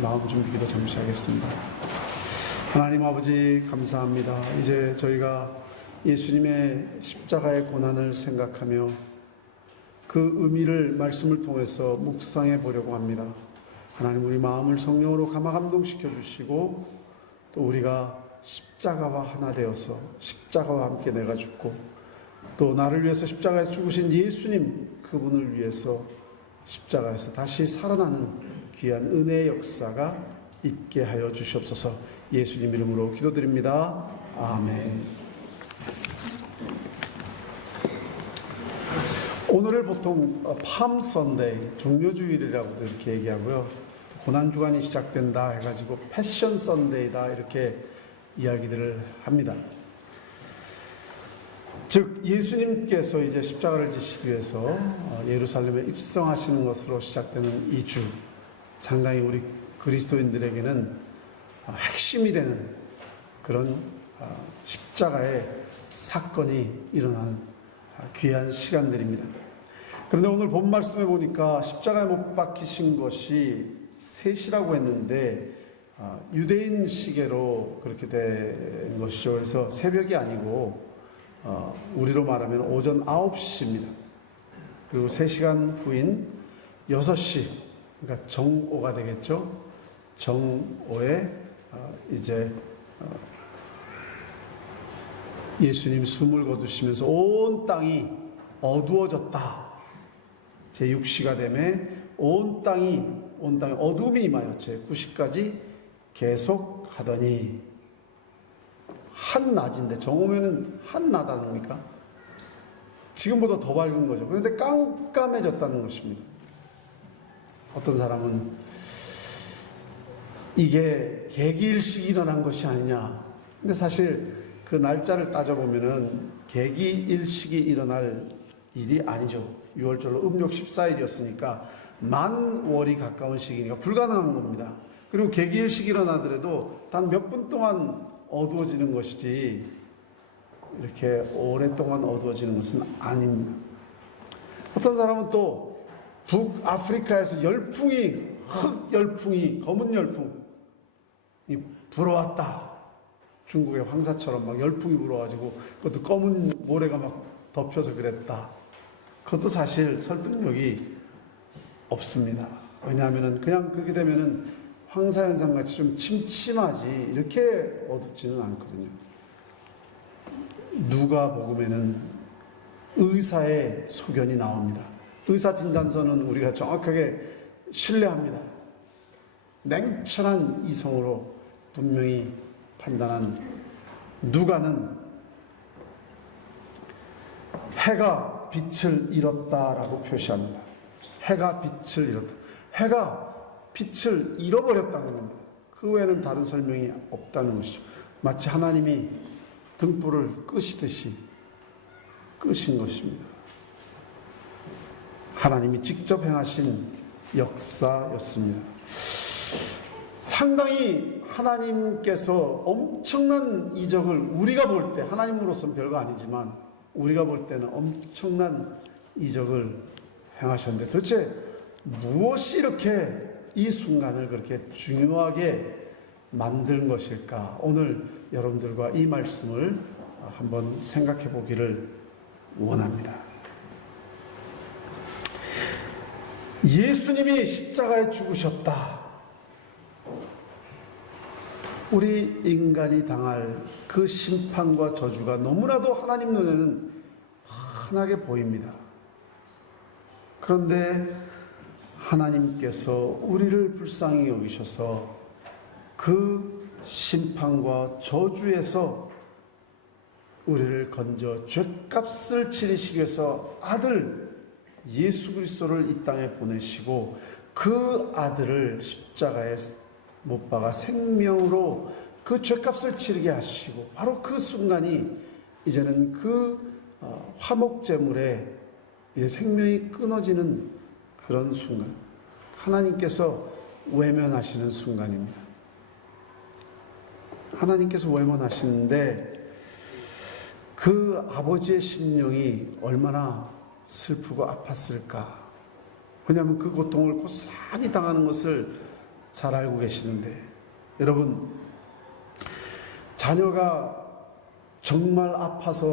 마음 준비기도 잠시 하겠습니다. 하나님 아버지 감사합니다. 이제 저희가 예수님의 십자가의 고난을 생각하며 그 의미를 말씀을 통해서 묵상해 보려고 합니다. 하나님 우리 마음을 성령으로 감화감동시켜 주시고 또 우리가 십자가와 하나 되어서 십자가와 함께 내가 죽고 또 나를 위해서 십자가에서 죽으신 예수님 그분을 위해서 십자가에서 다시 살아나는 귀한 은혜의 역사가 있게 하여 주시옵소서. 예수님 이름으로 기도드립니다. 아멘. 오늘을 보통 팜 선데이, 종료주일이라고도 이렇게 얘기하고요. 고난주간이 시작된다 해가지고 패션 선데이다 이렇게 이야기들을 합니다. 즉 예수님께서 이제 십자가를 지시기 위해서 예루살렘에 입성하시는 것으로 시작되는 이 주, 상당히 우리 그리스도인들에게는 핵심이 되는 그런 십자가의 사건이 일어나는 귀한 시간들입니다. 그런데 오늘 본 말씀에 보니까 십자가에 못 박히신 것이 3시라고 했는데 유대인 시계로 그렇게 된 것이죠. 그래서 새벽이 아니고 우리로 말하면 오전 9시입니다. 그리고 3시간 후인 6시, 그러니까 정오가 되겠죠. 정오에 이제 예수님 숨을 거두시면서 온 땅이 어두워졌다. 제6시가 되매 온 땅이 어둠이 임하여 제9시까지 계속 하더니 한낮인데 정오면은 한낮 아닙니까? 지금보다 더 밝은 거죠. 그런데 깜깜해졌다는 것입니다. 어떤 사람은 이게 개기일식이 일어난 것이 아니냐. 근데 사실 그 날짜를 따져보면은 개기일식이 일어날 일이 아니죠. 6월절로 음력 14일이었으니까 만월이 가까운 시기니까 불가능한 겁니다. 그리고 개기일식이 일어나더라도 단 몇 분 동안 어두워지는 것이지 이렇게 오랫동안 어두워지는 것은 아닙니다. 어떤 사람은 또 북아프리카에서 열풍이, 흑열풍이, 검은 열풍이 불어왔다. 중국의 황사처럼 막 열풍이 불어가지고 그것도 검은 모래가 막 덮여서 그랬다. 그것도 사실 설득력이 없습니다. 왜냐하면 그냥 그렇게 되면은 황사현상 같이 좀 침침하지 이렇게 어둡지는 않거든요. 누가복음에는 의사의 소견이 나옵니다. 의사 진단서는 우리가 정확하게 신뢰합니다. 냉철한 이성으로 분명히 판단한 누가는 해가 빛을 잃었다라고 표시합니다. 해가 빛을 잃었다. 해가 빛을 잃어버렸다는 겁니다. 그 외에는 다른 설명이 없다는 것이죠. 마치 하나님이 등불을 끄시듯이 끄신 것입니다. 하나님이 직접 행하신 역사였습니다. 상당히 하나님께서 엄청난 이적을 우리가 볼 때, 하나님으로서는 별거 아니지만 우리가 볼 때는 엄청난 이적을 행하셨는데 도대체 무엇이 이렇게 이 순간을 그렇게 중요하게 만든 것일까? 오늘 여러분들과 이 말씀을 한번 생각해 보기를 원합니다. 예수님이 십자가에 죽으셨다. 우리 인간이 당할 그 심판과 저주가 너무나도 하나님 눈에는 환하게 보입니다. 그런데 하나님께서 우리를 불쌍히 여기셔서 그 심판과 저주에서 우리를 건져 죄값을 치르시기 위해서 아들 예수 그리스도를 이 땅에 보내시고 그 아들을 십자가에 못 박아 생명으로 그 죄값을 치르게 하시고 바로 그 순간이 이제는 그 화목제물에 생명이 끊어지는 그런 순간, 하나님께서 외면하시는 순간입니다. 하나님께서 외면하시는데 그 아버지의 심령이 얼마나 슬프고 아팠을까. 왜냐하면 그 고통을 고스란히 당하는 것을 잘 알고 계시는데, 여러분, 자녀가 정말 아파서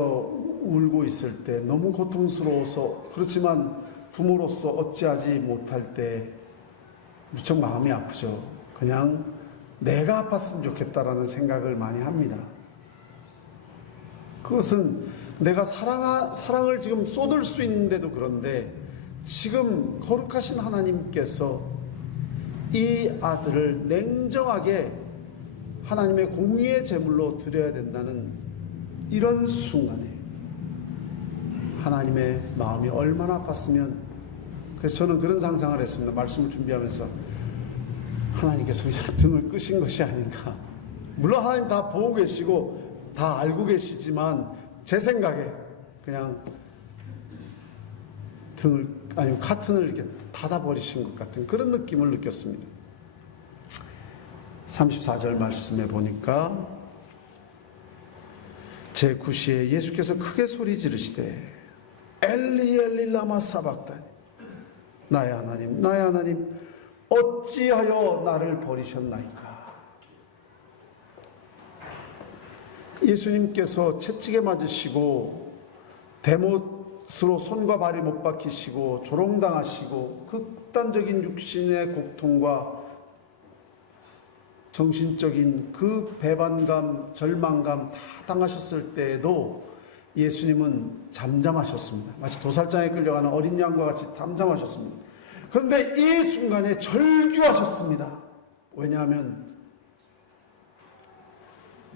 울고 있을 때, 너무 고통스러워서, 그렇지만 부모로서 어찌하지 못할 때 무척 마음이 아프죠. 그냥 내가 아팠으면 좋겠다라는 생각을 많이 합니다. 그것은 내가 사랑을 지금 쏟을 수 있는데도 그런데, 지금 거룩하신 하나님께서 이 아들을 냉정하게 하나님의 공의의 제물로 드려야 된다는 이런 순간에 하나님의 마음이 얼마나 아팠으면, 그래서 저는 그런 상상을 했습니다. 말씀을 준비하면서 하나님께서 그냥 등을 끄신 것이 아닌가. 물론 하나님 다 보고 계시고 다 알고 계시지만, 제 생각에 그냥 카튼을 이렇게 닫아버리신 것 같은 그런 느낌을 느꼈습니다. 34절 말씀에 보니까 제9시에 예수께서 크게 소리 지르시되 엘리 엘리 라마 사박다니, 나의 하나님 나의 하나님 어찌하여 나를 버리셨나이까. 예수님께서 채찍에 맞으시고 대못으로 손과 발이 못 박히시고 조롱당하시고 극단적인 육신의 고통과 정신적인 그 배반감, 절망감 다 당하셨을 때에도 예수님은 잠잠하셨습니다. 마치 도살장에 끌려가는 어린 양과 같이 잠잠하셨습니다. 그런데 이 순간에 절규하셨습니다. 왜냐하면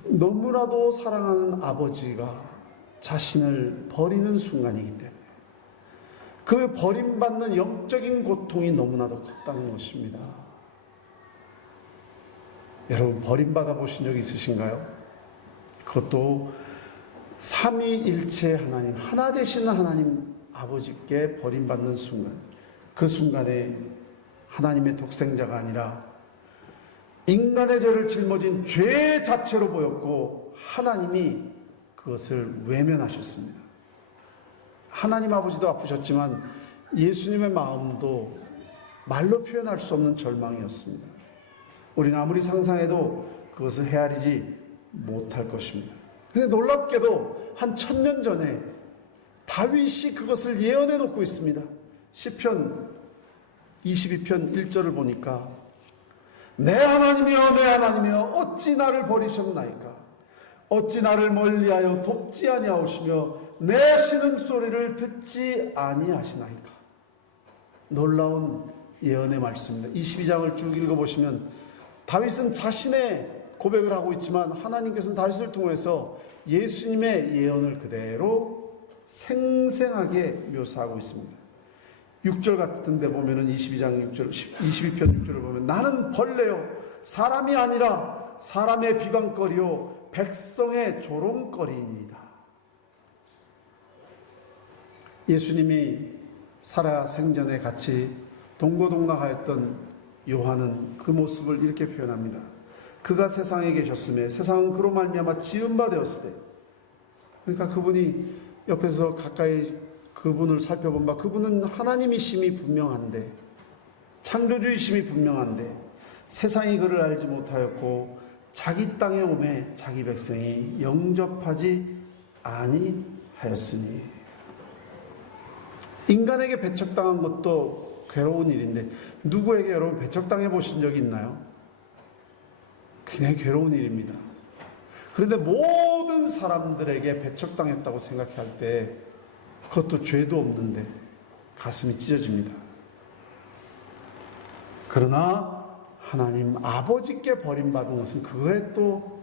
너무나도 사랑하는 아버지가 자신을 버리는 순간이기 때문에, 그 버림받는 영적인 고통이 너무나도 컸다는 것입니다. 여러분, 버림받아 보신 적 있으신가요? 그것도 삼위일체 하나님, 하나 되시는 하나님 아버지께 버림받는 순간, 그 순간에 하나님의 독생자가 아니라 인간의 죄를 짊어진 죄 자체로 보였고, 하나님이 그것을 외면하셨습니다. 하나님 아버지도 아프셨지만 예수님의 마음도 말로 표현할 수 없는 절망이었습니다. 우리는 아무리 상상해도 그것을 헤아리지 못할 것입니다. 그런데 놀랍게도 한 1000년 전에 다윗이 그것을 예언해 놓고 있습니다. 시편 22편 1절을 보니까 내 하나님이여 내 하나님이여 어찌 나를 버리셨나이까. 어찌 나를 멀리하여 돕지 아니하시며 내 신음소리를 듣지 아니하시나이까. 놀라운 예언의 말씀입니다. 22장을 쭉 읽어보시면 다윗은 자신의 고백을 하고 있지만, 하나님께서는 다윗을 통해서 예수님의 예언을 그대로 생생하게 묘사하고 있습니다. 6절 같은 데 보면은 22장 6절, 22편 6절을 보면 나는 벌레요 사람이 아니라 사람의 비방거리요 백성의 조롱거리이니이다. 예수님이 살아 생전에 같이 동고동락하였던 요한은 그 모습을 이렇게 표현합니다. 그가 세상에 계셨음에 세상은 그로 말미암아 지은 바 되었으되. 그러니까 그분이 옆에서 가까이 그분을 살펴본 바, 그분은 하나님이심이 분명한데, 창조주이심이 분명한데 세상이 그를 알지 못하였고 자기 땅에 오매 자기 백성이 영접하지 아니하였으니. 인간에게 배척당한 것도 괴로운 일인데, 누구에게 여러분 배척당해 보신 적이 있나요? 굉장히 괴로운 일입니다. 그런데 모든 사람들에게 배척당했다고 생각할 때 그것도 죄도 없는데 가슴이 찢어집니다. 그러나 하나님 아버지께 버림받은 것은 그거에 또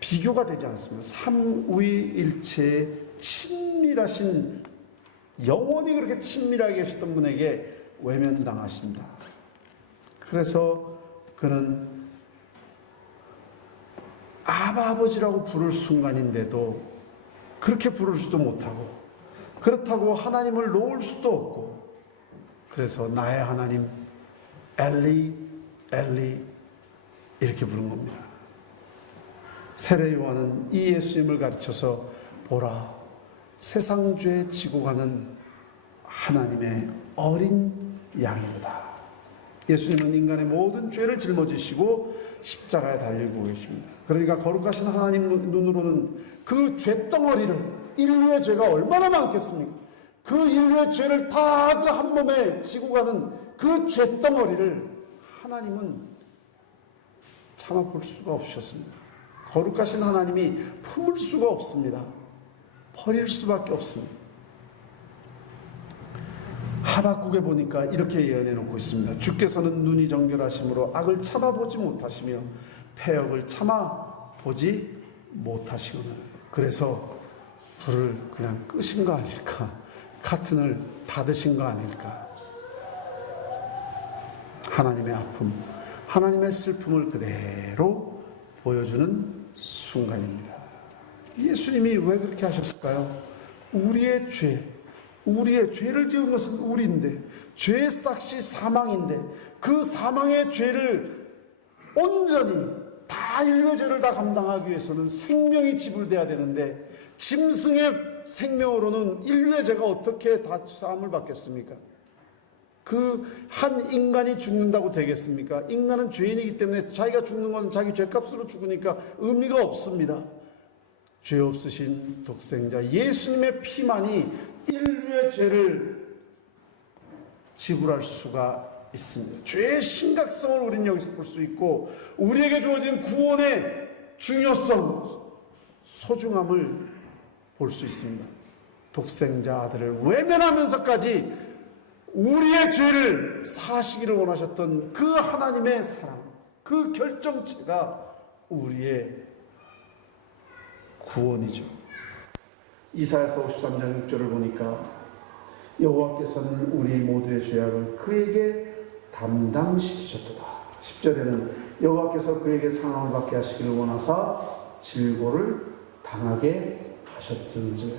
비교가 되지 않습니다. 삼위일체의 친밀하신, 영원히 그렇게 친밀하게 계셨던 분에게 외면당하신다. 그래서 그는 아버지라고 부를 순간인데도 그렇게 부를 수도 못하고, 그렇다고 하나님을 놓을 수도 없고, 그래서 나의 하나님 엘리 엘리 이렇게 부른 겁니다. 세례 요한은 이 예수님을 가르쳐서 보라 세상 죄 지고 가는 하나님의 어린 양이로다 예수님은 인간의 모든 죄를 짊어지시고 십자가에 달리고 계십니다. 그러니까 거룩하신 하나님 눈으로는 그 죄덩어리를, 인류의 죄가 얼마나 많겠습니까? 그 인류의 죄를 다 그 한 몸에 지고 가는 그 죄덩어리를 하나님은 참아볼 수가 없으셨습니다. 거룩하신 하나님이 품을 수가 없습니다. 버릴 수밖에 없습니다. 하박국에 보니까 이렇게 예언해 놓고 있습니다. 주께서는 눈이 정결하심으로 악을 참아보지 못하시며 패역을 참아보지 못하시거늘. 그래서 불을 그냥 끄신 거 아닐까? 카튼을 닫으신 거 아닐까? 하나님의 아픔, 하나님의 슬픔을 그대로 보여주는 순간입니다. 예수님이 왜 그렇게 하셨을까요? 우리의 죄를 지은 것은 우리인데, 죄의 싹이 사망인데, 그 사망의 죄를 온전히 다 인류의 죄를 다 감당하기 위해서는 생명이 지불돼야 되는데, 짐승의 생명으로는 인류의 죄가 어떻게 다 사함을 받겠습니까? 그 한 인간이 죽는다고 되겠습니까? 인간은 죄인이기 때문에 자기가 죽는 것은 자기 죄값으로 죽으니까 의미가 없습니다. 죄 없으신 독생자 예수님의 피만이 인류의 죄를 지불할 수가 있습니다. 죄의 심각성을 우리는 여기서 볼 수 있고, 우리에게 주어진 구원의 중요성, 소중함을 볼 수 있습니다. 독생자 아들을 외면하면서까지 우리의 죄를 사시기를 원하셨던 그 하나님의 사랑, 그 결정체가 우리의 구원이죠. 이사야서 53장 6절을 보니까 여호와께서는 우리 모두의 죄악을 그에게 담당시키셨도다. 10절에는 여호와께서 그에게 상함을 받게 하시기를 원하사 질고를 당하게 하셨은즉,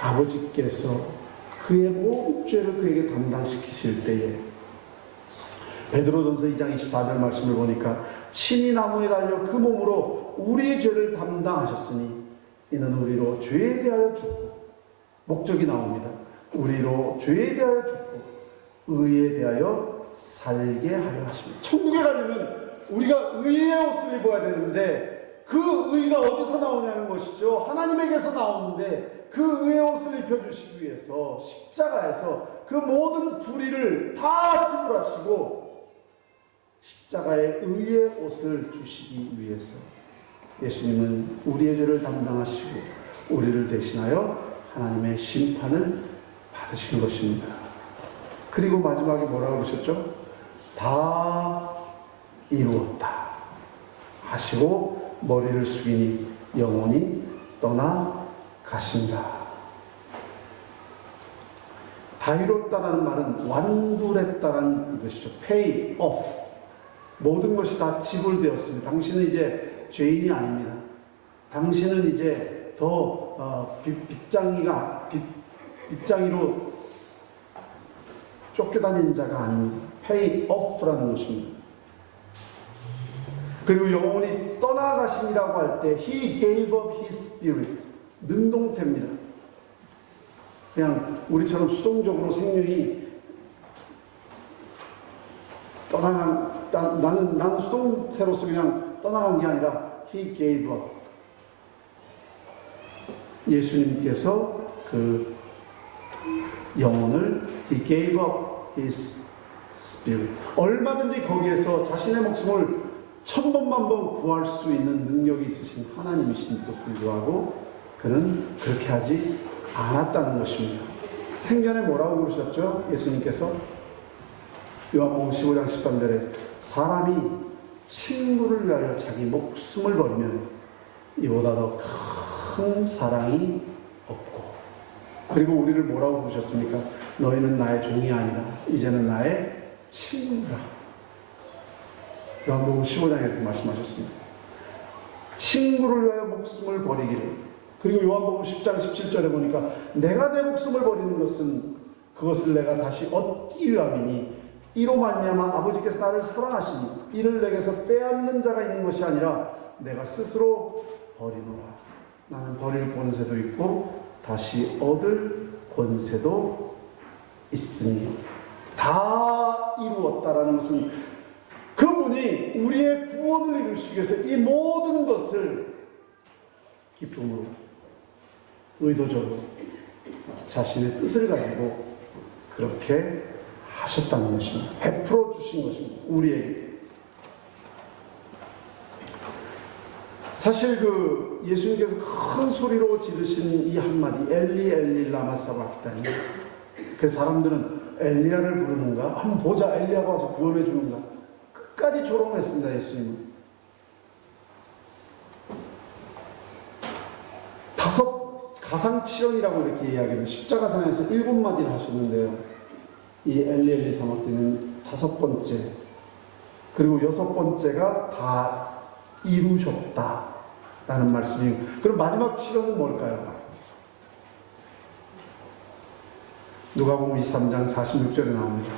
아버지께서 그의 모든 죄를 그에게 담당시키실 때에, 베드로전서 2장 24절 말씀을 보니까 친히 나무에 달려 그 몸으로 우리의 죄를 담당하셨으니 이는 우리로 죄에 대하여 죽고, 목적이 나옵니다. 우리로 죄에 대하여 죽고 의에 대하여 살게 하려 하십니다. 천국에 가려면 우리가 의의 옷을 입어야 되는데, 그 의가 어디서 나오냐는 것이죠. 하나님에게서 나오는데, 그 의의 옷을 입혀주시기 위해서 십자가에서 그 모든 불의를 다 지불하시고 십자가의 의의 옷을 주시기 위해서 예수님은 우리의 죄를 담당하시고 우리를 대신하여 하나님의 심판을 받으신 것입니다. 그리고 마지막에 뭐라고 그러셨죠? 다 이루었다 하시고 머리를 숙이니 영혼이 떠나가신다. 다 이뤘다라는 말은 완불했다라는 것이죠. pay off. 모든 것이 다 지불되었습니다. 당신은 이제 죄인이 아닙니다. 당신은 이제 더 빗장이로 쫓겨다니는 자가 아닙니다. pay off라는 것입니다. 그리고 영혼이 떠나가신이라고 할 때 He gave up His Spirit, 능동태입니다. 그냥 우리처럼 수동적으로 생명이 나는 수동태로서 그냥 떠나간 게 아니라 He gave up. 예수님께서 그 영혼을 He gave up His Spirit. 얼마든지 거기에서 자신의 목숨을 1000번만번 구할 수 있는 능력이 있으신 하나님이신데도 불구하고 그는 그렇게 하지 않았다는 것입니다. 생전에 뭐라고 그러셨죠? 예수님께서 요한복음 15장 13절에 사람이 친구를 위하여 자기 목숨을 버리면 이보다 더 큰 사랑이 없고, 그리고 우리를 뭐라고 부르셨습니까? 너희는 나의 종이 아니라 이제는 나의 친구라. 요한복음 15장에 이렇게 말씀하셨습니다. 친구를 위하여 목숨을 버리기를. 그리고 요한복음 10장 17절에 보니까 내가 내 목숨을 버리는 것은 그것을 내가 다시 얻기 위함이니 이로 말미암아 아버지께서 나를 사랑하시니 이를 내게서 빼앗는 자가 있는 것이 아니라 내가 스스로 버리노라. 나는 버릴 권세도 있고 다시 얻을 권세도 있으니. 다 이루었다라는 것은 그분이 우리의 구원을 이루시기 위해서 이 모든 것을 기쁨으로, 의도적으로 자신의 뜻을 가지고 그렇게 하셨다는 것입니다. 베풀어 주신 것입니다. 우리에게. 사실 예수님께서 큰 소리로 지르신 이 한마디, 엘리 엘리 라마 사박다니, 그 사람들은 엘리야를 부르는가? 한번 보자, 엘리야가 와서 구원해 주는가? 끝까지 조롱했습니다. 예수님은. 가상칠언이라고 이렇게 이야기해요. 십자가상에서 7마디를 하셨는데요. 이 엘리 엘리 사박다니는 5번째, 그리고 6번째가 다 이루셨다라는 말씀이에요. 그럼 마지막 칠언은 뭘까요? 누가복음 23장 46절에 나옵니다.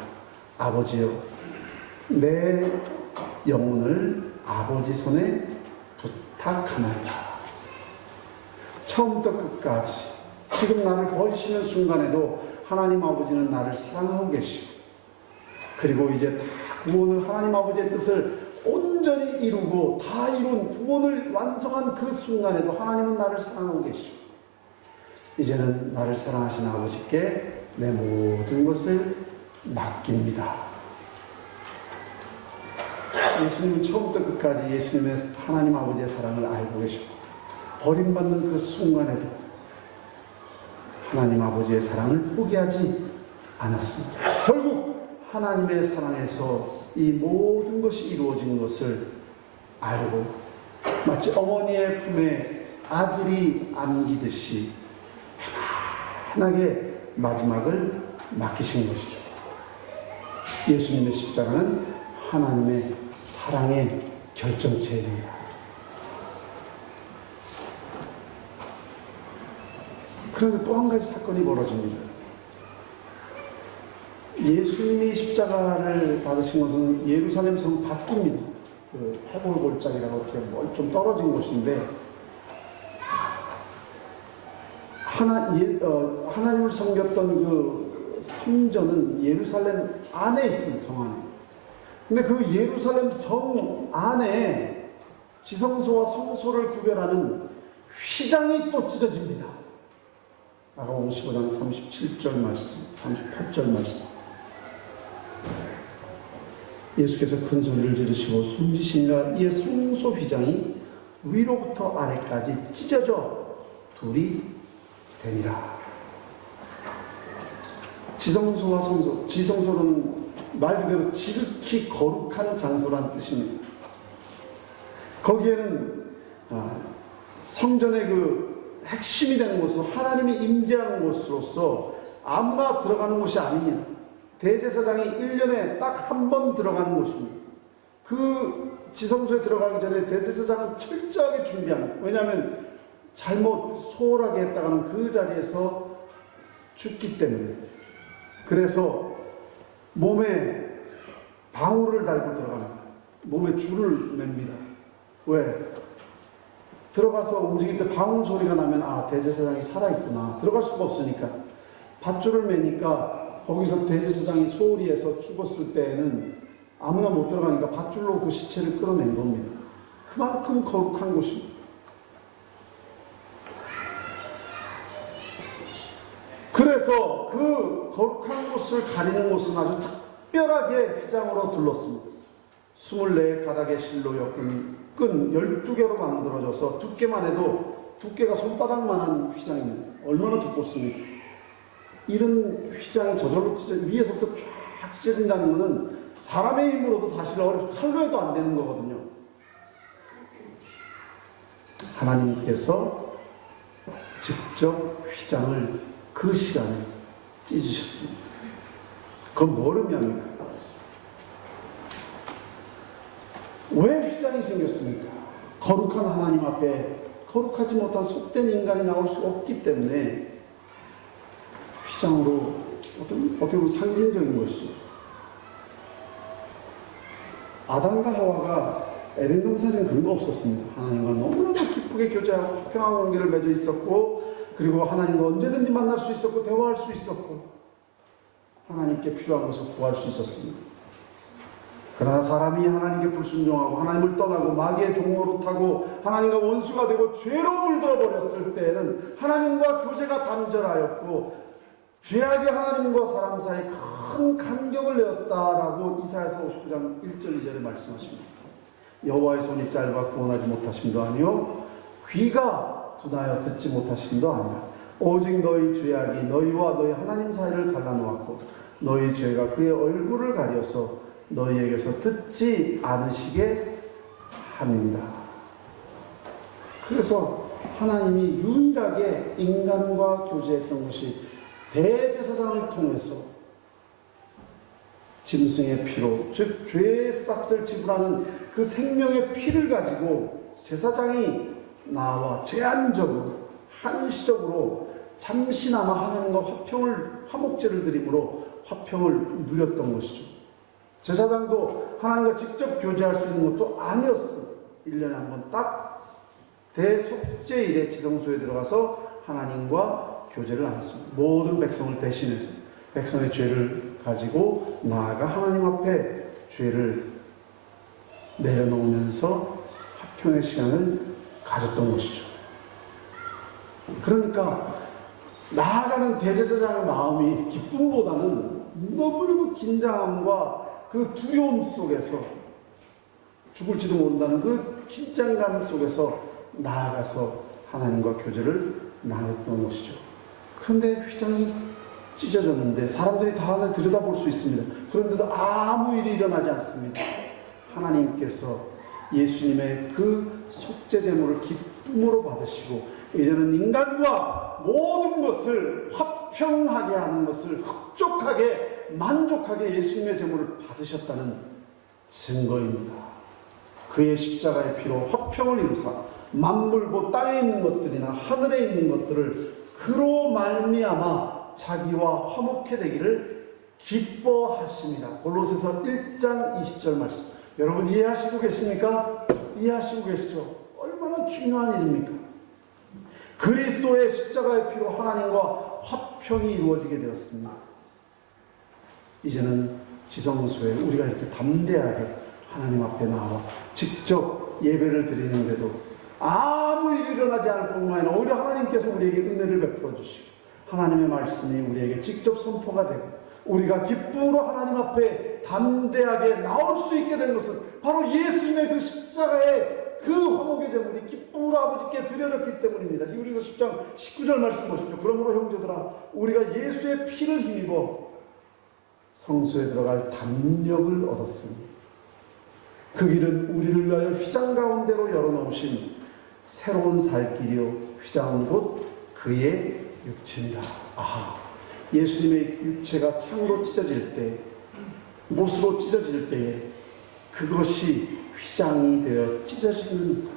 아버지여, 내 영혼을 아버지 손에 부탁하나이다. 처음부터 끝까지 지금 나를 버리시는 순간에도 하나님 아버지는 나를 사랑하고 계시고, 그리고 이제 다 구원을, 하나님 아버지의 뜻을 온전히 이루고 다 이룬 구원을 완성한 그 순간에도 하나님은 나를 사랑하고 계시고, 이제는 나를 사랑하신 아버지께 내 모든 것을 맡깁니다. 예수님은 처음부터 끝까지 예수님의 하나님 아버지의 사랑을 알고 계셨고, 버림받는 그 순간에도 하나님 아버지의 사랑을 포기하지 않았습니다. 결국 하나님의 사랑에서 이 모든 것이 이루어진 것을 알고, 마치 어머니의 품에 아들이 안기듯이 편안하게 마지막을 맡기신 것이죠. 예수님의 십자가는 하나님의 사랑의 결정체입니다. 그런데 또 한 가지 사건이 벌어집니다. 예수님이 십자가를 받으신 것은 예루살렘 성 밖입니다. 그 해골골짜기라고 이렇게 좀 떨어진 곳인데, 하나님을 섬겼던 그 성전은 예루살렘 안에 있습니다. 성 안에. 근데 그 예루살렘 성 안에 지성소와 성소를 구별하는 휘장이 또 찢어집니다. 마가복음 15장 37절 말씀, 38절 말씀. 예수께서 큰 소리를 지르시고 숨지시니라. 이에 성소 휘장이 위로부터 아래까지 찢어져 둘이 되니라. 지성소와 성소, 지성소는 말 그대로 지극히 거룩한 장소란 뜻입니다. 거기에는 성전의 그 핵심이 되는 곳으로, 하나님이 임재하는 곳으로서 아무나 들어가는 곳이 아닙니다. 대제사장이 1년에 딱 한 번 들어가는 곳입니다. 그 지성소에 들어가기 전에 대제사장은 철저하게 준비합니다. 왜냐하면 잘못 소홀하게 했다가는 그 자리에서 죽기 때문에. 그래서 몸에 방울을 달고 들어갑니다. 몸에 줄을 맵니다. 왜? 들어가서 움직일 때 방울 소리가 나면 대제사장이 살아있구나. 들어갈 수가 없으니까. 밧줄을 매니까 거기서 대제사장이 소홀히 해서 죽었을 때에는 아무나 못 들어가니까 밧줄로 그 시체를 끌어낸 겁니다. 그만큼 거룩한 곳입니다. 그래서 그 거룩한 곳을 가리는 곳은 아주 특별하게 휘장으로 둘렀습니다. 24 가닥의 실로 엮은 끈 12개로 만들어져서 두께만 해도 두께가 손바닥만한 휘장입니다. 얼마나 두껍습니까? 이런 휘장이 저절로 위에서부터 쫙 찢어진다는 것은 사람의 힘으로도 사실 칼로 해도 안 되는 거거든요. 하나님께서 직접 휘장을 그 시간에 찢으셨습니다. 그건 뭘 의미합니까? 왜 휘장이 생겼습니까? 거룩한 하나님 앞에 거룩하지 못한 속된 인간이 나올 수 없기 때문에 휘장으로 어떻게 보면 상징적인 것이죠. 아담과 하와가 에덴 동산에는 그런 거 없었습니다. 하나님과 너무나도 기쁘게 교제하고 화평한 관계를 맺어 있었고, 그리고 하나님과 언제든지 만날 수 있었고 대화할 수 있었고, 하나님께 필요한 것을 구할 수 있었습니다. 그러나 사람이 하나님께 불순종하고 하나님을 떠나고 마귀의 종로로 타고 하나님과 원수가 되고 죄로 물들어 버렸을 때에는 하나님과 교제가 단절하였고 죄악이 하나님과 사람 사이에 큰 간격을 내었다라고 이사야서 59장 1절 2절에 말씀하십니다. 여호와의 손이 짧아 구원하지 못하심도 아니요 귀가 둔하여 듣지 못하심도 아니라 오직 너희 죄악이 너희와 너희 하나님 사이를 갈라놓았고 너희 죄가 그의 얼굴을 가려서 너희에게서 듣지 않으시게 합니다. 그래서 하나님이 유일하게 인간과 교제했던 것이 대제사장을 통해서 짐승의 피로, 즉 죄의 싹을 지불하는 그 생명의 피를 가지고 제사장이 나와 제한적으로 한시적으로 잠시나마 하나님과 화목제를 드림으로 화평을 누렸던 것이죠. 제사장도 하나님과 직접 교제할 수 있는 것도 아니었습니다. 1년에 한 번 딱 대속죄일에 지성소에 들어가서 하나님과 교제를 하였습니다. 모든 백성을 대신해서 백성의 죄를 가지고 나아가 하나님 앞에 죄를 내려놓으면서 화평의 시간을 가졌던 것이죠. 그러니까 나아가는 대제사장의 마음이 기쁨보다는 너무나도 긴장함과 그 두려움 속에서 죽을지도 모른다는 그 긴장감 속에서 나아가서 하나님과 교제를 나눴던 것이죠. 그런데 휘장이 찢어졌는데 사람들이 다 하늘 들여다볼 수 있습니다. 그런데도 아무 일이 일어나지 않습니다. 하나님께서 예수님의 그 속죄 제물을 기쁨으로 받으시고 이제는 인간과 모든 것을 화평하게 하는 것을 흡족하게 만족하게 예수님의 제물을 받으셨다는 증거입니다. 그의 십자가의 피로 화평을 이루사 만물보 땅에 있는 것들이나 하늘에 있는 것들을 그로 말미암아 자기와 화목해 되기를 기뻐하십니다. 골로새서 1장 20절 말씀. 여러분 이해하시고 계십니까? 이해하시고 계시죠? 얼마나 중요한 일입니까? 그리스도의 십자가의 피로 하나님과 화평이 이루어지게 되었습니다. 이제는 지성소에 우리가 이렇게 담대하게 하나님 앞에 나와 직접 예배를 드리는데도 아무 일이 일어나지 않을 뿐만 아니라 오히려 하나님께서 우리에게 은혜를 베풀어 주시고 하나님의 말씀이 우리에게 직접 선포가 되고 우리가 기쁨으로 하나님 앞에 담대하게 나올 수 있게 된 것은 바로 예수님의 그 십자가의 그 화목의 제물이 기쁨으로 아버지께 드려졌기 때문입니다. 히브리서 10장 19절 말씀 보십시오. 그러므로 형제들아 우리가 예수의 피를 힘입어 성소에 들어갈 담력을 얻었으니 그 길은 우리를 위하여 휘장 가운데로 열어놓으신 새로운 살 길이요 휘장은 곧 그의 육체니라. 아하, 예수님의 육체가 창으로 찢어질 때, 못으로 찢어질 때에 그것이 휘장이 되어 찢어지는,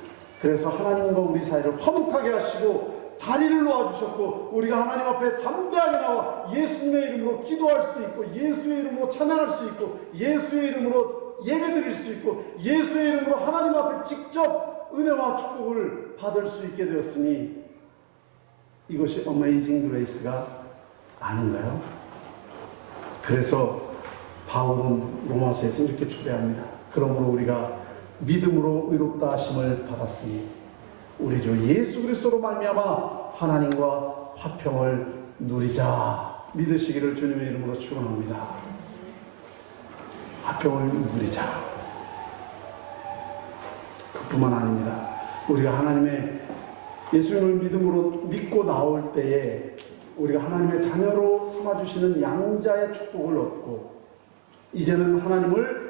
그래서 하나님과 우리 사이를 화목하게 하시고 다리를 놓아주셨고 우리가 하나님 앞에 담대하게 나와 예수님의 이름으로 기도할 수 있고 예수의 이름으로 찬양할 수 있고 예수의 이름으로 예배드릴 수 있고 예수의 이름으로 하나님 앞에 직접 은혜와 축복을 받을 수 있게 되었으니 이것이 어메이징 그레이스가 아닌가요? 그래서 바울은 로마서에서 이렇게 초대합니다. 그러므로 우리가 믿음으로 의롭다 하심을 받았으니 우리 주 예수 그리스도로 말미암아 하나님과 화평을 누리자. 믿으시기를 주님의 이름으로 축원합니다. 화평을 누리자. 그뿐만 아닙니다. 우리가 하나님의 예수님을 믿음으로 믿고 나올 때에 우리가 하나님의 자녀로 삼아주시는 양자의 축복을 얻고 이제는 하나님을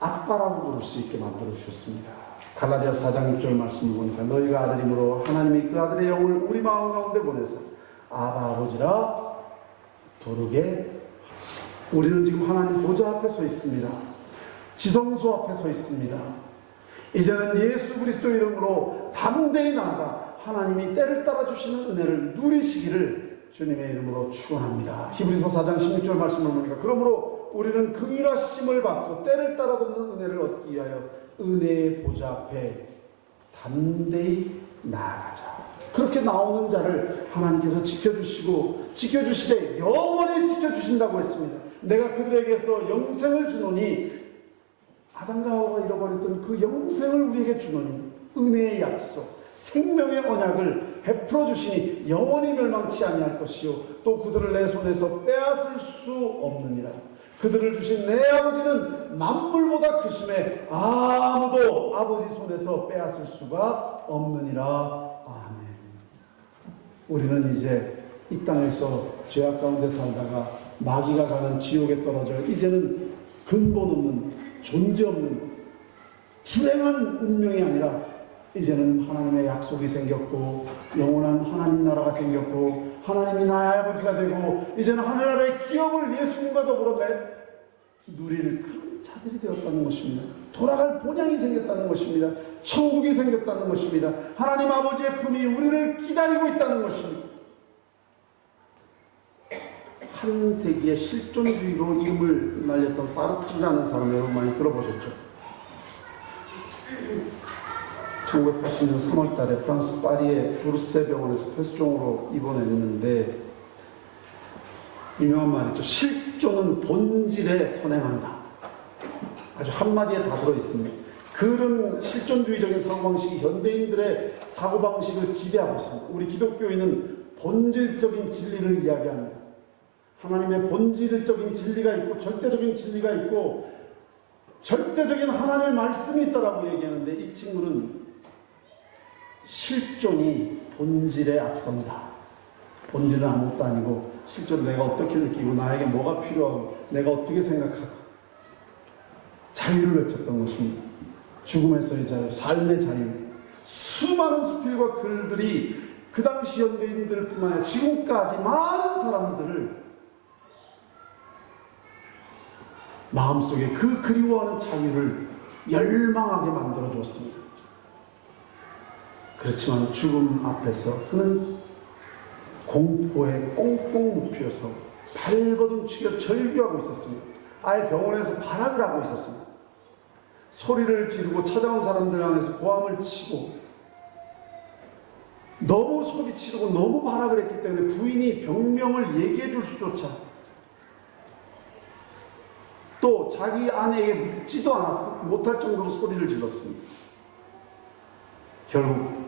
아빠라고 부를 수 있게 만들어 주셨습니다. 갈라디아서 4장 6절 말씀을 보니까 너희가 아들이므로 하나님이 그 아들의 영을 우리 마음 가운데 보내서 아바 아버지라 부르게. 우리는 지금 하나님 보좌 앞에 서 있습니다. 지성소 앞에 서 있습니다. 이제는 예수 그리스도 이름으로 담대히 나아가 하나님이 때를 따라 주시는 은혜를 누리시기를 주님의 이름으로 축원합니다. 히브리서 4장 16절 말씀을 보니까 그러므로 우리는 긍휼하심을 받고 때를 따라 돕는 은혜를 얻기 위하여 은혜의 보좌 앞에 담대히 나아가자. 그렇게 나오는 자를 하나님께서 지켜주시되 영원히 지켜주신다고 했습니다. 내가 그들에게서 영생을 주노니, 아담과 하와가 잃어버렸던 그 영생을 우리에게 주노니, 은혜의 약속, 생명의 언약을 베풀어 주시니 영원히 멸망치 아니할 것이요 또 그들을 내 손에서 빼앗을 수 없느니라. 그들을 주신 내 아버지는 만물보다 크심에 아무도 아버지 손에서 빼앗을 수가 없느니라. 아멘. 우리는 이제 이 땅에서 죄악 가운데 살다가 마귀가 가는 지옥에 떨어져 이제는 근본 없는, 존재 없는 불행한 운명이 아니라 이제는 하나님의 약속이 생겼고 영원한 하나님 나라가 생겼고 하나님이 나의 아버지가 되고 이제는 하늘나라의 기업을 예수님과 더불어 누릴 그런 자들이 되었다는 것입니다. 돌아갈 본향이 생겼다는 것입니다. 천국이 생겼다는 것입니다. 하나님 아버지의 품이 우리를 기다리고 있다는 것입니다. 한 세기의 실존주의로 이름을 날렸던 사르트르라는 사람을 여러분 많이 들어보셨죠? 1980년 3월 달에 프랑스 파리의 부르세 병원에서 폐수종으로 입원했는데 유명한 말이죠. 실존은 본질에 선행한다. 아주 한마디에 다 들어있습니다. 그런 실존주의적인 사고방식이 현대인들의 사고방식을 지배하고 있습니다. 우리 기독교인은 본질적인 진리를 이야기합니다. 하나님의 본질적인 진리가 있고 절대적인 진리가 있고 절대적인 하나님의 말씀이 있다라고 얘기하는데 이 친구는 실존이 본질에 앞선다. 본질은 아무것도 아니고 실존 내가 어떻게 느끼고 나에게 뭐가 필요하고 내가 어떻게 생각하고 자유를 외쳤던 것입니다. 죽음에서의 자유, 삶의 자유. 수많은 수필과 글들이 그 당시 현대인들 뿐만 아니라 지금까지 많은 사람들을 마음속에 그 그리워하는 자유를 열망하게 만들어 주었습니다. 그렇지만 죽음 앞에서 그는 공포에 꽁꽁 눕혀서 발버둥 치며 절규하고 있었습니다. 아예 병원에서 발악을 하고 있었습니다. 소리를 지르고 찾아온 사람들 향해서 고함을 치고 너무 소리치르고 너무 발악을 했기 때문에 부인이 병명을 얘기해 줄 수조차 또 자기 아내에게 묻지도 못할 정도로 소리를 질렀습니다. 결국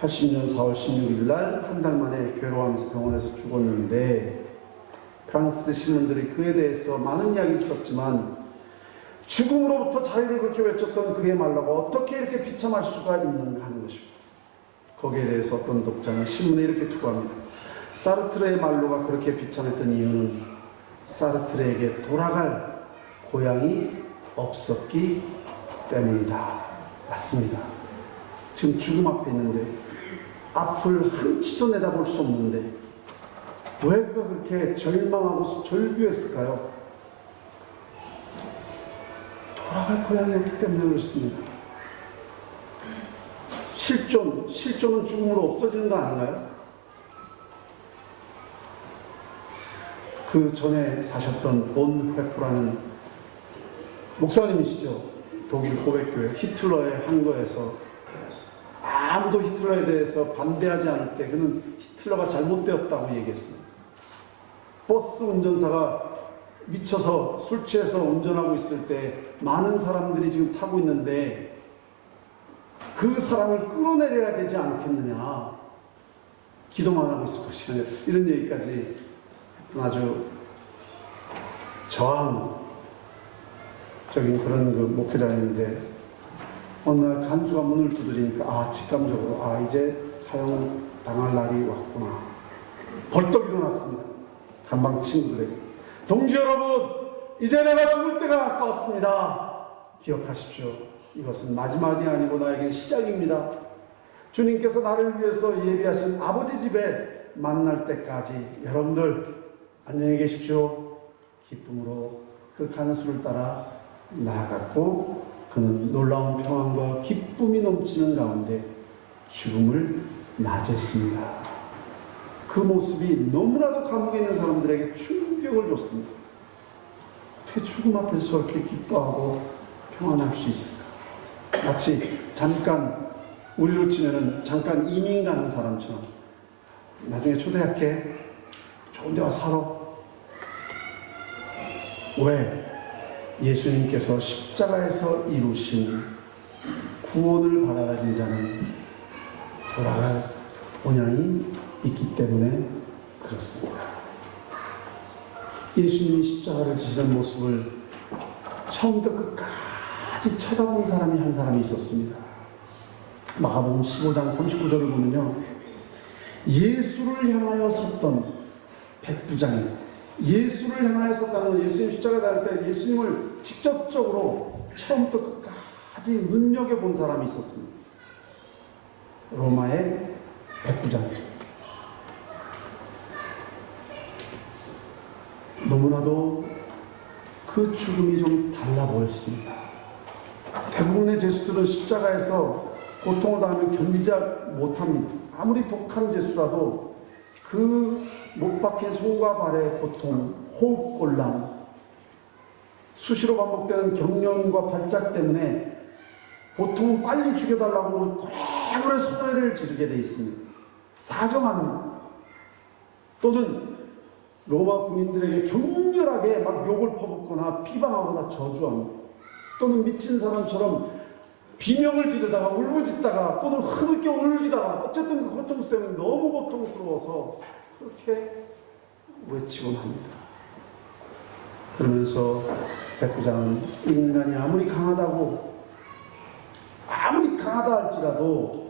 80년 4월 16일 날 한 달 만에 괴로워하면서 병원에서 죽었는데 프랑스 신문들이 그에 대해서 많은 이야기를 썼지만 죽음으로부터 자유를 그렇게 외쳤던 그의 말로가 어떻게 이렇게 비참할 수가 있는가 하는 것입니다. 거기에 대해서 어떤 독자는 신문에 이렇게 투고합니다. 사르트르의 말로가 그렇게 비참했던 이유는 사르트르에게 돌아갈 고향이 없었기 때문이다. 맞습니다. 지금 죽음 앞에 있는데 앞을 한치도 내다볼 수 없는데 왜 그가 그렇게 절망하고 절규했을까요? 돌아갈 고향이 없기 때문에 그렇습니다. 실존은 죽음으로 없어지는 거 아닌가요? 그 전에 사셨던 본 회프라는 목사님이시죠. 독일 고백교회 히틀러의 항거에서 아무도 히틀러에 대해서 반대하지 않을 때 그는 히틀러가 잘못되었다고 얘기했습니다. 버스 운전사가 미쳐서 술 취해서 운전하고 있을 때 많은 사람들이 지금 타고 있는데 그 사람을 끌어내려야 되지 않겠느냐. 기도만 하고 있을 것이 아니라 이런 얘기까지 아주 저항적인 그런 그 목회자였는데 어느 날 간수가 문을 두드리니까 직감적으로 이제 사형당할 날이 왔구나. 벌떡 일어났습니다. 간방 친구들에게 동지 여러분, 이제 내가 죽을 때가 가까웠습니다. 기억하십시오. 이것은 마지막이 아니고 나에겐 시작입니다. 주님께서 나를 위해서 예비하신 아버지 집에 만날 때까지 여러분들 안녕히 계십시오. 기쁨으로 그 간수를 따라 나아갔고 그는 놀라운 평안과 기쁨이 넘치는 가운데 죽음을 맞이했습니다. 그 모습이 너무나도 감옥에 있는 사람들에게 충격을 줬습니다. 어떻게 죽음 앞에서 저렇게 기뻐하고 평안할 수 있을까? 마치 잠깐 우리로 치면은 잠깐 이민 가는 사람처럼 나중에 초대할게. 좋은 데 와서 살아. 왜? 예수님께서 십자가에서 이루신 구원을 받아들인 자는 돌아갈 본향이 있기 때문에 그렇습니다. 예수님이 십자가를 지시는 모습을 처음부터 끝까지 쳐다본 사람이 한 사람이 있었습니다. 마가복음 15장 39절을 보면요, 예수를 향하여 섰던 백부장이, 예수를 향하여 섰다는 건 예수님 십자가 달릴 때 예수님을 직접적으로 처음부터 끝까지 눈여겨본 사람이 있었습니다. 로마의 백부장이죠. 너무나도 그 죽음이 좀 달라 보였습니다. 대부분의 죄수들은 십자가에서 고통을 당하면 견디지 못합니다. 아무리 독한 죄수라도 그 못 박힌 손과 발의 고통, 호흡곤란, 수시로 반복되는 경련과 발작 때문에 보통은 빨리 죽여달라고 고래고래 소리를 지르게 되어 있습니다. 사정합니다. 또는 로마 군인들에게 격렬하게 막 욕을 퍼붓거나 비방하거나 저주합니다. 또는 미친 사람처럼 비명을 지르다가 울부짖다가 또는 흐느껴 울기다가 어쨌든 그 고통성은 너무 고통스러워서 그렇게 외치곤 합니다. 그러면서 백부장은 인간이 아무리 강하다 할지라도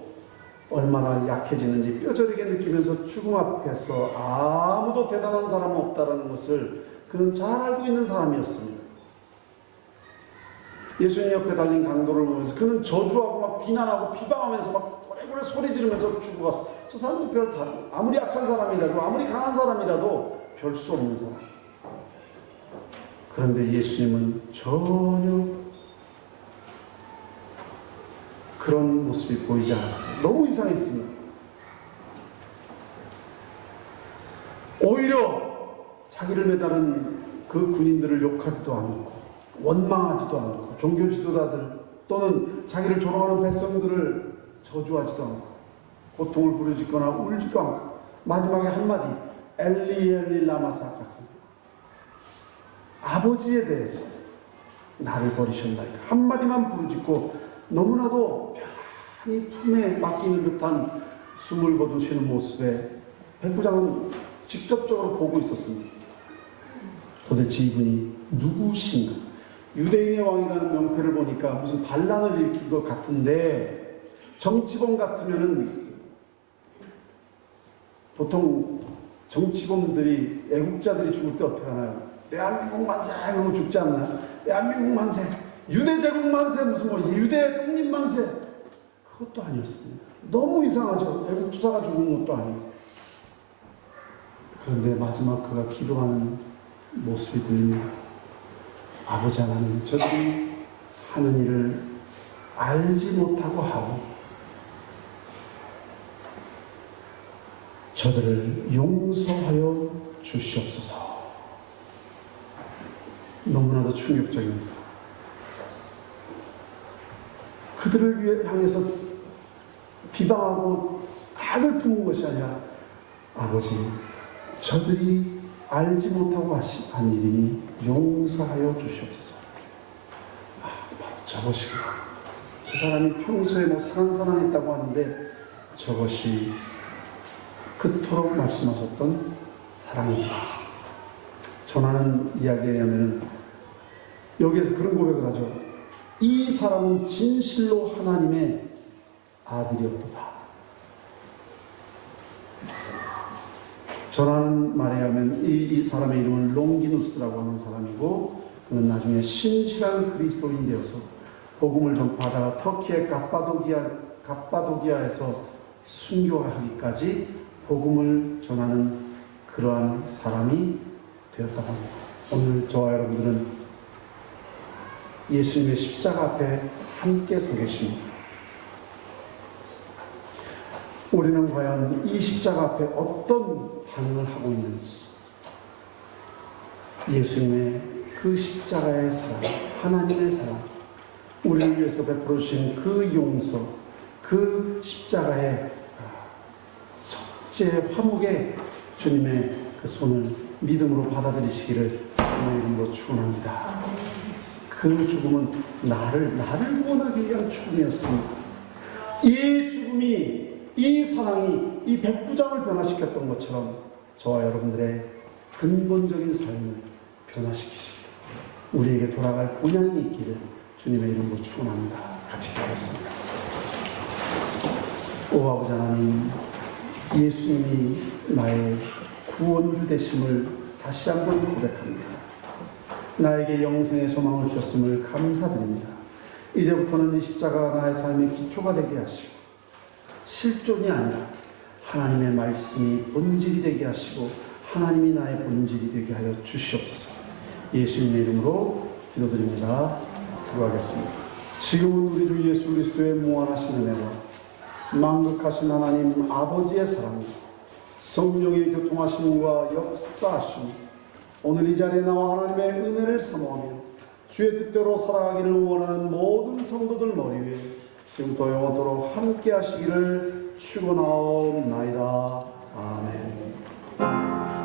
얼마나 약해지는지 뼈저리게 느끼면서 죽음 앞에서 아무도 대단한 사람은 없다는 것을 그는 잘 알고 있는 사람이었습니다. 예수님 옆에 달린 강도를 보면서 그는 저주하고 막 비난하고 비방하면서 막 고래고래 소리 지르면서 죽어갔어. 저 사람도 별 다르고 아무리 약한 사람이라도 아무리 강한 사람이라도 별 수 없는 사람. 그런데 예수님은 전혀 그런 모습이 보이지 않았어요. 너무 이상했습니다. 오히려 자기를 매다른 그 군인들을 욕하지도 않고 원망하지도 않고 종교 지도자들 또는 자기를 조롱하는 백성들을 저주하지도 않고 고통을 부르짖거나 울지도 않고 마지막에 한마디 엘리 엘리 라마 사박다니, 아버지에 대해서 나를 버리셨나이까 한마디만 부르짖고 너무나도 편히 품에 맡기는 듯한 숨을 거두시는 모습에 백부장은 직접적으로 보고 있었습니다. 도대체 이분이 누구신가? 유대인의 왕이라는 명패를 보니까 무슨 반란을 일으킨 것 같은데, 정치범 같으면은 보통 정치범들이 애국자들이 죽을 때 어떻게 하나요? 대한민국 만세 하고 죽지 않나요? 대한민국 만세, 유대 제국 만세, 무슨 뭐 유대 독립 만세. 그것도 아니었습니다. 너무 이상하죠. 애국 투사가 죽는 것도 아니고. 그런데 마지막 그가 기도하는 모습이 들립니다. 아버지 하나님, 저들이 하는 일을 알지 못하고 하고 저들을 용서하여 주시옵소서. 너무나도 충격적입니다. 그들을 향해서 비방하고 악을 품은 것이 아니라 아버지, 저들이 알지 못하고 한 일이니 용서하여 주시옵소서. 바로 저것이구나. 저 사람이 평소에 뭐 사랑했다고 하는데 저것이 그토록 말씀하셨던 사랑이다. 전하는 이야기에 의하면 여기에서 그런 고백을 하죠. 이 사람은 진실로 하나님의 아들이었도다. 전하는 말에 의하면 이 사람의 이름은 롱기누스라고 하는 사람이고, 그는 나중에 신실한 그리스도인 되어서 복음을 전파하다가 터키의 갑바도기아에서 순교하기까지 복음을 전하는 그러한 사람이 되었다고 합니다. 오늘 저와 여러분들은 예수님의 십자가 앞에 함께 서 계십니다. 우리는 과연 이 십자가 앞에 어떤 반응을 하고 있는지, 예수님의 그 십자가의 사랑, 하나님의 사랑, 우리를 위해서 베풀어 주신 그 용서, 그 십자가의 속죄 화목에 주님의 그 손을 믿음으로 받아들이시기를 주님의 이름으로 축원합니다. 그 죽음은 나를 구원하기 위한 죽음이었습니다. 이 죽음이, 이 사랑이 이 백부장을 변화시켰던 것처럼 저와 여러분들의 근본적인 삶을 변화시키십니다. 우리에게 돌아갈 본향이 있기를 주님의 이름으로 축원합니다. 같이 기도하겠습니다. 오 아버지 하나님, 예수님이 나의 구원주 되심을 다시 한번 고백합니다. 나에게 영생의 소망을 주셨음을 감사드립니다. 이제부터는 이 십자가가 나의 삶의 기초가 되게 하시고 실존이 아니라 하나님의 말씀이 본질이 되게 하시고 하나님이 나의 본질이 되게 하여 주시옵소서. 예수님의 이름으로 기도드립니다. 기도하겠습니다. 지금은 우리 주 예수 그리스도의 무한하신 은혜와 만극하신 하나님 아버지의 사랑, 성령의 교통하심과 역사하심, 오늘 이 자리에 나와 하나님의 은혜를 사모하며 주의 뜻대로 살아가기를 원하는 모든 성도들 머리 위에 지금부터 영원토록 함께 하시기를 축원하옵나이다. 아멘.